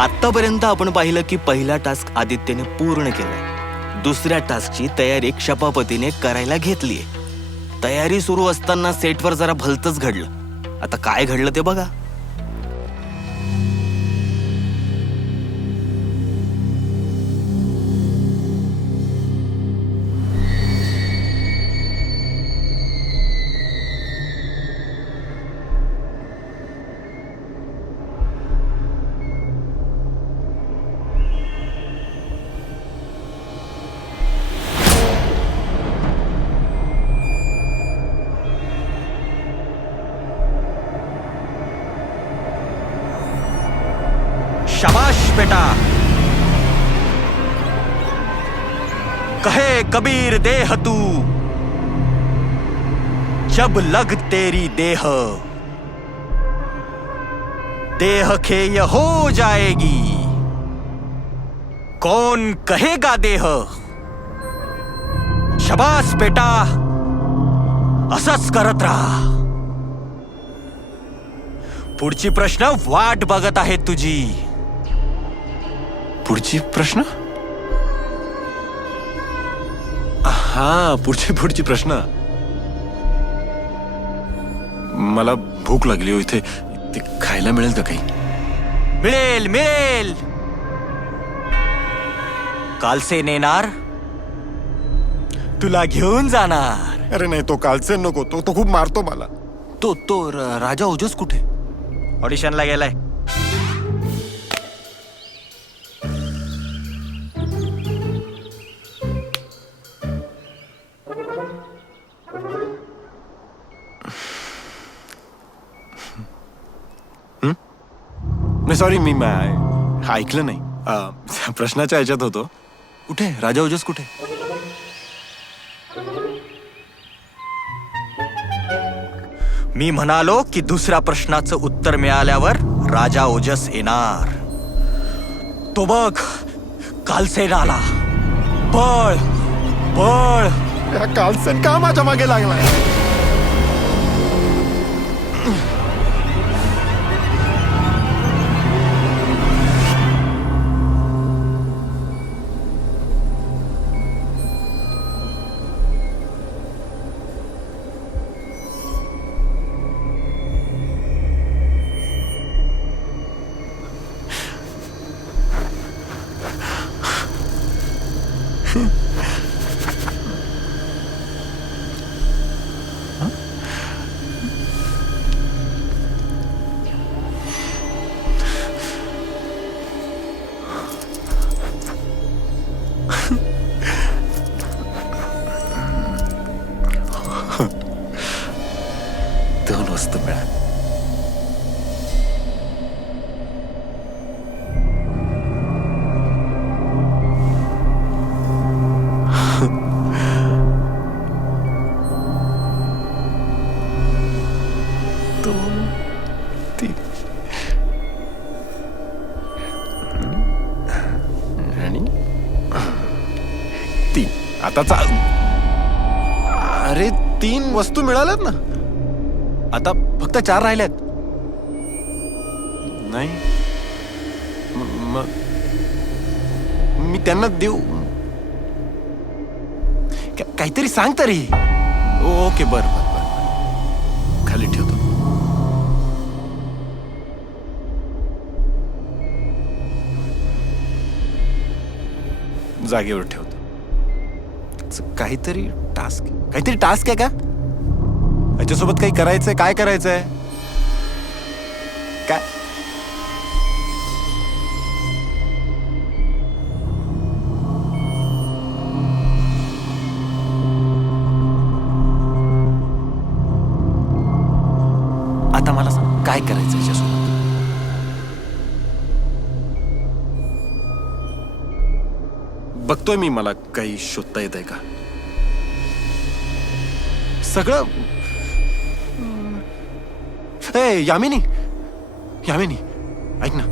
आतापर्यंत आपण पाहिलं की पहिला टास्क आदित्यने पूर्ण केलाय. दुसऱ्या टास्कची तयारी क्षपापतीने करायला घेतलीय. तयारी सुरू असताना सेटवर जरा भलतच घडलं. आता काय घडलं ते बघा. शाबाश बेटा. कहे कबीर देह तू जब लग तेरी देह, देह खेय हो जाएगी, कौन कहेगा देह. शाबास बेटा, असंच करत राहा. पुढची प्रश्न वाट बघत आहे तुझी. पुढची प्रश्न? हा, पुढची प्रश्न. मला भूक लागली हो इथे. ते खायला मिळेल का काही? मिळेल मिळेल. कालसे नेणार, तुला घेऊन जाणार. अरे नाही, तो कालचे नको. तो खूप मारतो मला. तो राजा ओजस कुठे? ऑडिशनला गेलाय. नाही सॉरी, मी ऐकलं नाही. प्रश्नाच्या ह्याच्यात होतो. कुठे राजा ओजस कुठे? मी म्हणालो की दुसऱ्या प्रश्नाचं उत्तर मिळाल्यावर राजा ओजस येणार. तो बघ, कालसेनाला. पळ पळ. या कालसेन का माझ्या मागे लागलाय? दोन वस्तू मिळाल्या. दोन, तीन आणि तीन. आता अरे 3 वस्तू मिळाल्यात ना. आता फक्त 4 राहिल्यात. नाही, मग मी त्यांना देऊ? काहीतरी सांग तरी. ओके, बर बर बर, खाली ठेवतो. जागेवर ठेवतो. काहीतरी टास्क आहे का? याच्यासोबत काही करायचंय? काय करायचंय? काय? आता मला सांग, काय करायचं याच्यासोबत? बघतोय मी, मला काही शोधता येत आहे का? सगळं. यामिनी, ऐक ना.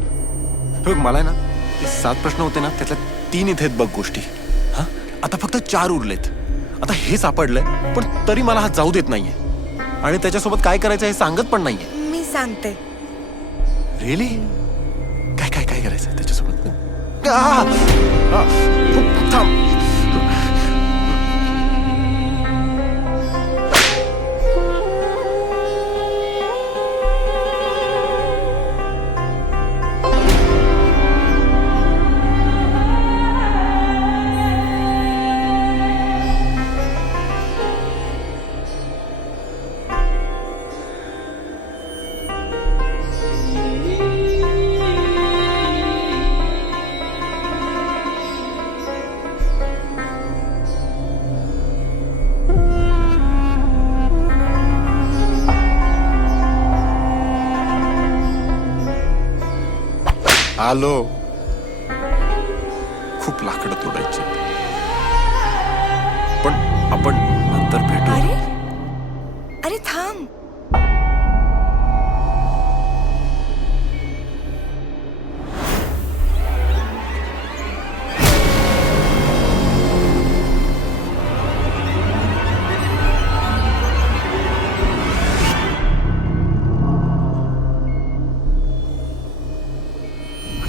मला आहे ना, ते 7 प्रश्न होते ना, त्यातल्या 3 इथे आहेत बघ गोष्टी. हा, आता फक्त 4 उरलेत. आता हे सापडलंय, पण तरी मला हा जाऊ देत नाहीये. आणि त्याच्यासोबत काय करायचं हे सांगत पण नाहीये. मी सांगते. रिअली? काय काय काय काय करायचं त्याच्यासोबत? थांब. आलो. खूप लाकडं तोडायची, पण आपण नंतर भेटू. अरे अरे थांब.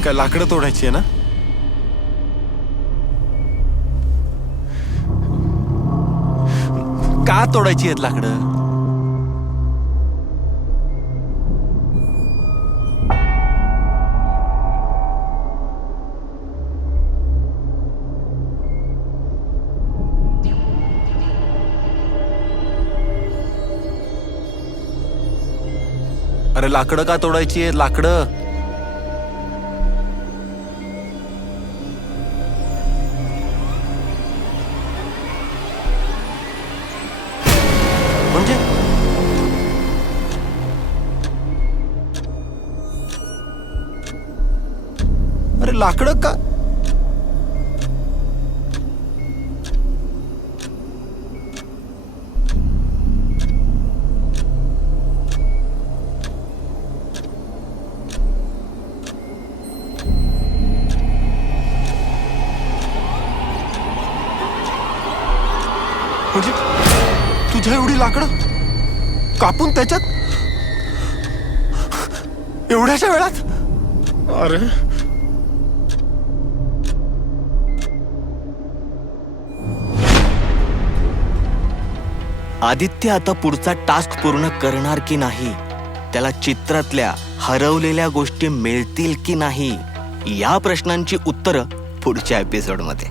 काय लाकडं तोडायची आहे ना? का तोडायची आहेत लाकडं? अरे लाकडं का तोडायची आहेत? लाकडं म्हणजे अरे लाकडं का? म्हणजे तुझ्या एवढी लाकडं कापून त्याच्यात एवढ्याशा वेळात? अरे आदित्य आता पुढचा टास्क पूर्ण करणार की नाही, त्याला चित्रातल्या हरवलेल्या गोष्टी मिळतील की नाही, या प्रश्नांची उत्तरं पुढच्या एपिसोडमध्ये.